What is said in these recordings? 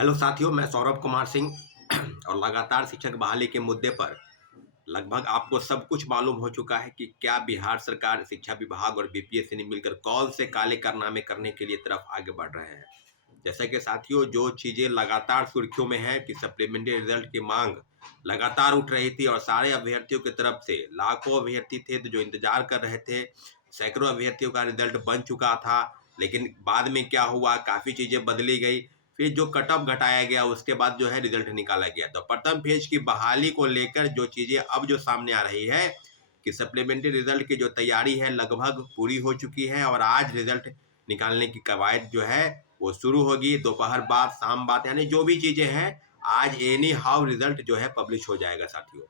Hello साथियों, मैं सौरभ कुमार सिंह और लगातार शिक्षक बहाली के मुद्दे पर लगभग आपको सब कुछ मालूम हो चुका है कि क्या बिहार सरकार, शिक्षा विभाग और बीपीएससी ने मिलकर कौन से काले कारनामे करने के लिए तरफ आगे बढ़ रहे हैं। जैसे कि साथियों, जो चीजें लगातार सुर्खियों में है कि सप्लीमेंट्री रिजल्ट की मांग लगातार उठ रही थी और सारे अभ्यर्थियों की तरफ से लाखों अभ्यर्थी थे जो इंतजार कर रहे थे। सैकड़ों अभ्यर्थियों का रिजल्ट बन चुका था, लेकिन बाद में क्या हुआ, काफी चीजें बदली गई। फिर जो कट ऑफ घटाया गया, उसके बाद जो है रिजल्ट निकाला गया। तो प्रथम फेज की बहाली को लेकर जो चीजें अब जो सामने आ रही है कि सप्लीमेंट्री रिजल्ट की जो तैयारी है लगभग पूरी हो चुकी है और आज रिजल्ट निकालने की कवायद जो है वो शुरू होगी। दोपहर बाद, शाम बाद, यानी जो भी चीजें हैं, आज एनी हाउ रिजल्ट जो है पब्लिश हो जाएगा साथियों।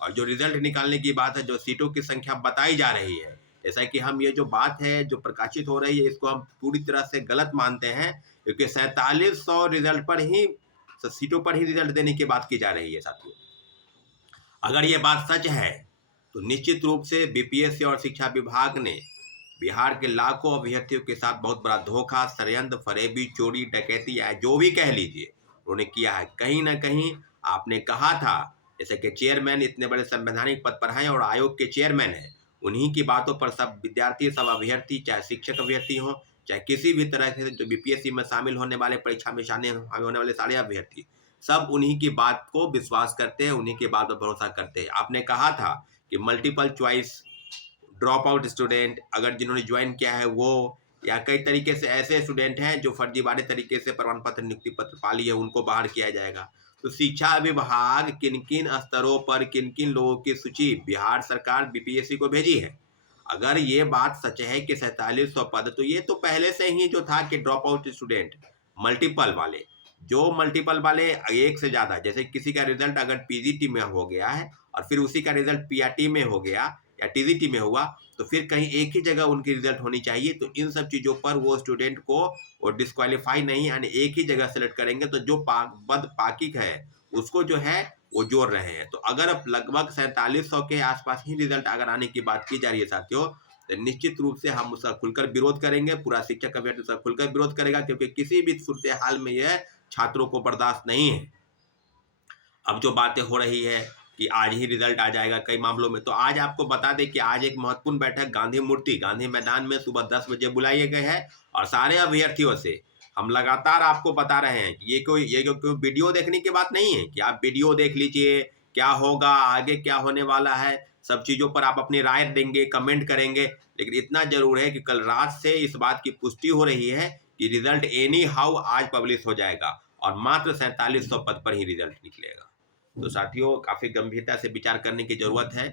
और जो रिजल्ट निकालने की बात है, जो सीटों की संख्या बताई जा रही है, जैसा कि हम ये जो बात है जो प्रकाशित हो रही है, इसको हम पूरी तरह से गलत मानते हैं, क्योंकि 4700 रिजल्ट पर ही, सीटों पर ही रिजल्ट देने की बात की जा रही है साथियों। अगर ये बात सच है तो निश्चित रूप से बीपीएससी और शिक्षा विभाग ने बिहार के लाखों अभ्यर्थियों के साथ बहुत बड़ा धोखा, षड्यंत्र, फरेबी, चोरी, डकैती या जो भी कह लीजिए, उन्होंने किया है। कहीं ना कहीं आपने कहा था, जैसे कि चेयरमैन इतने बड़े संवैधानिक पद पर हैं और आयोग के चेयरमैन हैं, उन्हीं की बातों पर सब विद्यार्थी, सब अभ्यर्थी, चाहे शिक्षक अभ्यर्थी हो, चाहे किसी भी तरह से जो बीपीएससी में शामिल होने वाले, परीक्षा में शामिल होने वाले सारे अभ्यर्थी, सब उन्हीं की बात को विश्वास करते हैं, उन्हीं की बात पर भरोसा करते हैं। आपने कहा था कि multiple choice drop out student, अगर जिन्होंने ज्वाइन किया है वो, या कई तरीके से ऐसे स्टूडेंट हैं जो फर्जीवाड़े तरीके से प्रमाण पत्र, नियुक्ति पत्र पा लिए, उनको बाहर किया जाएगा। तो शिक्षा विभाग किन किन स्तरों पर किन किन लोगों की सूची बिहार सरकार बीपीएससी को भेजी है। अगर ये बात सच है कि 4700 पद, तो ये तो पहले से ही जो था कि ड्रॉप आउट स्टूडेंट, मल्टीपल वाले, जो मल्टीपल वाले एक से ज्यादा, जैसे किसी का रिजल्ट अगर पीजीटी में हो गया है और फिर उसी का रिजल्ट पीआरटी में हो गया या टीजीटी में हुआ, तो फिर कहीं एक ही जगह उनकी रिजल्ट होनी चाहिए। तो इन सब चीजों पर वो स्टूडेंट को वो डिस्क्वालीफाई नहीं, यानी एक ही जगह सेलेक्ट करेंगे, तो जो पद बाकी है उसको जो है वो जोड़ रहे हैं। तो अगर अब लगभग 4700 के आसपास ही रिजल्ट अगर आने की बात की जा रही है साथियों, तो निश्चित रूप से हम उसका खुलकर विरोध करेंगे। पूरा शिक्षक अभ्यर्थी उसका खुलकर विरोध करेगा, क्योंकि किसी भी सूरत हाल में यह छात्रों को बर्दाश्त नहीं है। अब जो बातें हो रही है कि आज ही रिजल्ट आ जाएगा कई मामलों में, तो आज आपको बता दें कि आज एक महत्वपूर्ण बैठक गांधी मूर्ति, गांधी मैदान में सुबह 10 बजे बुलाई गई है। और सारे अभ्यर्थियों से हम लगातार आपको बता रहे हैं कि ये कोई वीडियो देखने की बात नहीं है कि आप वीडियो देख लीजिए, क्या होगा आगे, क्या होने वाला है, सब चीज़ों पर आप अपनी राय देंगे, कमेंट करेंगे। लेकिन इतना जरूर है कि कल रात से इस बात की पुष्टि हो रही है कि रिजल्ट एनी हाउ आज पब्लिश हो जाएगा और मात्र 4700 पद पर ही रिजल्ट निकलेगा। तो साथियों, काफी गंभीरता से विचार करने की जरूरत है।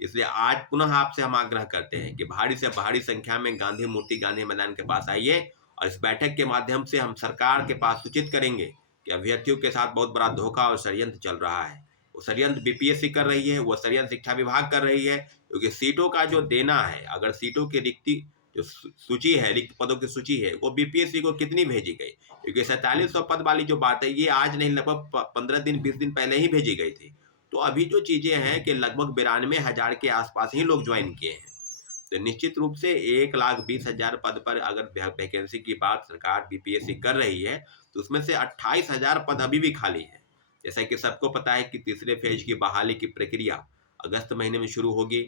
इसलिए आज पुनः आपसे हम आग्रह करते हैं कि भारी से भारी संख्या में गांधी मूर्ति, गांधी मैदान के पास आइए और इस बैठक के माध्यम से हम सरकार के पास सूचित करेंगे कि अभ्यर्थियों के साथ बहुत बड़ा धोखा और षड्यंत्र चल रहा है। वो षड्यंत्र बीपीएससी कर रही है, वो षड्यंत्र शिक्षा विभाग कर रही है, क्योंकि सीटों का जो देना है, अगर सीटों की रिक्ति जो सूची है, रिक्त पदों की सूची है, वो बीपीएससी को कितनी भेजी गई, क्योंकि 4700 पद वाली जो बात है ये आज नहीं, लगभग 15 दिन 20 दिन पहले ही भेजी गई थी। तो अभी जो चीजें हैं कि लगभग 92,000 के आसपास ही लोग ज्वाइन किए हैं। तो निश्चित रूप से 1,20,000 पद पर अगर वैकेंसी की बात सरकार बीपीएससी कर रही है, तो उसमें से 28,000 पद अभी भी खाली है। जैसा कि सबको पता है कि तीसरे फेज की बहाली की प्रक्रिया अगस्त महीने में शुरू होगी।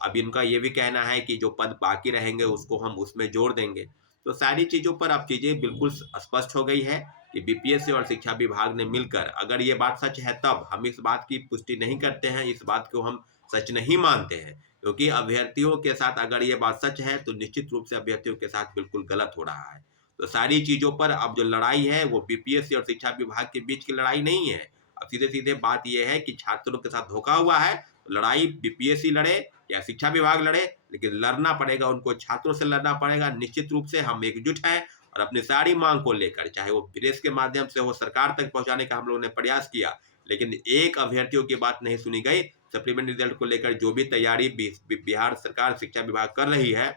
अब इनका ये भी कहना है कि जो पद बाकी रहेंगे उसको हम उसमें जोड़ देंगे। तो सारी चीज़ों पर अब चीज़ें बिल्कुल स्पष्ट हो गई है कि बीपीएससी और शिक्षा विभाग ने मिलकर, अगर ये बात सच है तब हम इस बात की पुष्टि नहीं करते हैं, इस बात को हम सच नहीं मानते हैं, क्योंकि अभ्यर्थियों के साथ अगर ये बात सच है तो निश्चित रूप से अभ्यर्थियों के साथ बिल्कुल गलत हो रहा है। तो सारी चीज़ों पर अब जो लड़ाई है वो बीपीएससी और शिक्षा विभाग के बीच की लड़ाई नहीं है। अब सीधे सीधे बात यह है कि छात्रों के साथ धोखा हुआ है, तो लड़ाई बीपीएससी लड़े या शिक्षा विभाग लड़े, लेकिन लड़ना पड़ेगा उनको, छात्रों से लड़ना पड़ेगा। निश्चित रूप से हम एकजुट हैं और अपनी सारी मांग को लेकर, चाहे वो प्रेस के माध्यम से हो, सरकार तक पहुंचाने का हम लोगों ने प्रयास किया, लेकिन एक अभ्यर्थियों की बात नहीं सुनी गई। सप्लीमेंट्री रिजल्ट को लेकर जो भी तैयारी बिहार सरकार, शिक्षा विभाग कर रही है,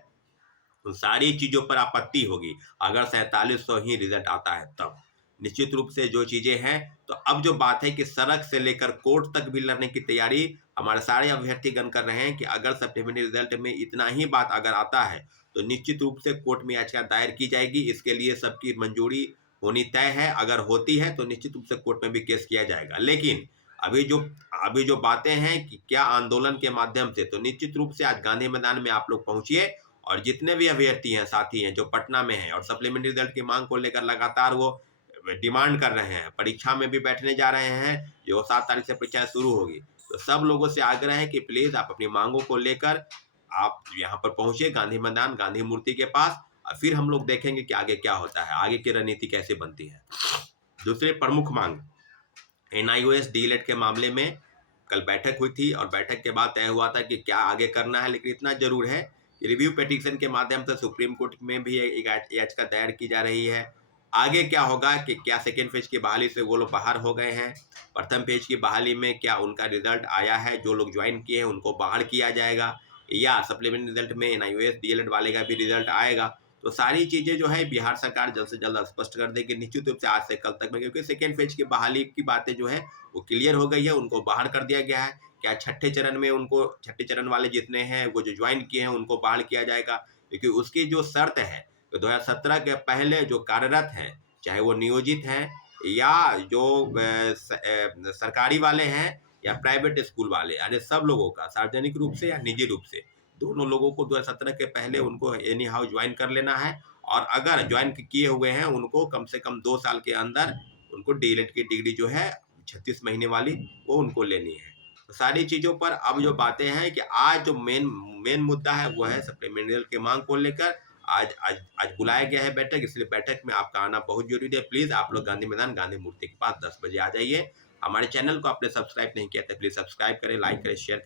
उन सारी चीजों पर आपत्ति होगी अगर 4700 ही रिजल्ट आता है तब। निश्चित रूप से जो चीजें हैं, तो अब जो बात है कि सड़क से लेकर कोर्ट तक भी लड़ने की तैयारी हमारे सारे अभ्यर्थीगण कर रहे हैं कि अगर सप्लीमेंट्री रिजल्ट में इतना ही बात अगर आता है तो निश्चित रूप से कोर्ट में याचिका दायर की जाएगी। इसके लिए सबकी मंजूरी होनी तय है। अगर होती है तो निश्चित रूप से कोर्ट में भी केस किया जाएगा। लेकिन अभी जो बातें हैं कि क्या आंदोलन के माध्यम से, तो निश्चित रूप से आज गांधी मैदान में आप लोग पहुंचिए और जितने भी अभ्यर्थी हैं, साथी हैं जो पटना में हैं और सप्लीमेंट्री रिजल्ट की मांग को लेकर लगातार वो डिमांड कर रहे हैं, परीक्षा में भी बैठने जा रहे हैं, जो 7 तारीख से परीक्षा शुरू होगी, तो सब लोगों से आग्रह है कि प्लीज आप अपनी मांगों को लेकर आप यहाँ पर पहुंचे गांधी मैदान, गांधी मूर्ति के पास, और फिर हम लोग देखेंगे कि आगे क्या होता है, आगे की रणनीति कैसे बनती है। दूसरी प्रमुख मांग NIOS डीएलएड के मामले में कल बैठक हुई थी और बैठक के बाद तय हुआ था कि क्या आगे करना है। लेकिन इतना जरूर है कि रिव्यू पिटीशन के माध्यम से सुप्रीम कोर्ट में भी एक याचिका दायर की जा रही है। आगे क्या होगा कि क्या सेकेंड फेज की बहाली से वो लोग बाहर हो गए हैं, प्रथम फेज की बहाली में क्या उनका रिजल्ट आया है, जो लोग ज्वाइन किए हैं उनको बाहर किया जाएगा, या सप्लीमेंट्री रिजल्ट में NIOS डीएलएड वाले का भी रिजल्ट आएगा। तो सारी चीजें जो है बिहार सरकार जल्द से जल्द स्पष्ट कर देगी निश्चित रूप से आज से कल तक में, क्योंकि सेकेंड फेज की बहाली की बातें जो है वो क्लियर हो गई है, उनको बाहर कर दिया गया है। क्या छठे चरण में उनको, छठे चरण वाले जितने हैं वो जो ज्वाइन किए हैं उनको बहाल किया जाएगा, क्योंकि उसकी जो शर्त है तो 2017 के पहले जो कार्यरत हैं, चाहे वो नियोजित हैं या जो सरकारी वाले हैं या प्राइवेट स्कूल वाले, यानी सब लोगों का सार्वजनिक रूप से या निजी रूप से, दोनों लोगों को 2017 के पहले उनको एनी हाउ ज्वाइन कर लेना है। और अगर ज्वाइन किए हुए हैं उनको कम से कम 2 साल के अंदर उनको डीएलएड की डिग्री जो है 36 महीने वाली वो उनको लेनी है। तो सारी चीज़ों पर अब जो बातें हैं कि आज जो मेन मुद्दा है वो है सप्लीमेंट्री के मांग को लेकर। आज आज आज बुलाया गया है बैठक, इसलिए बैठक में आपका आना बहुत जरूरी है। प्लीज़ आप लोग गांधी मैदान, गांधी मूर्ति के पास 10 बजे आ जाइए। हमारे चैनल को आपने सब्सक्राइब नहीं किया तो प्लीज़ सब्सक्राइब करें, लाइक करें, शेयर करें।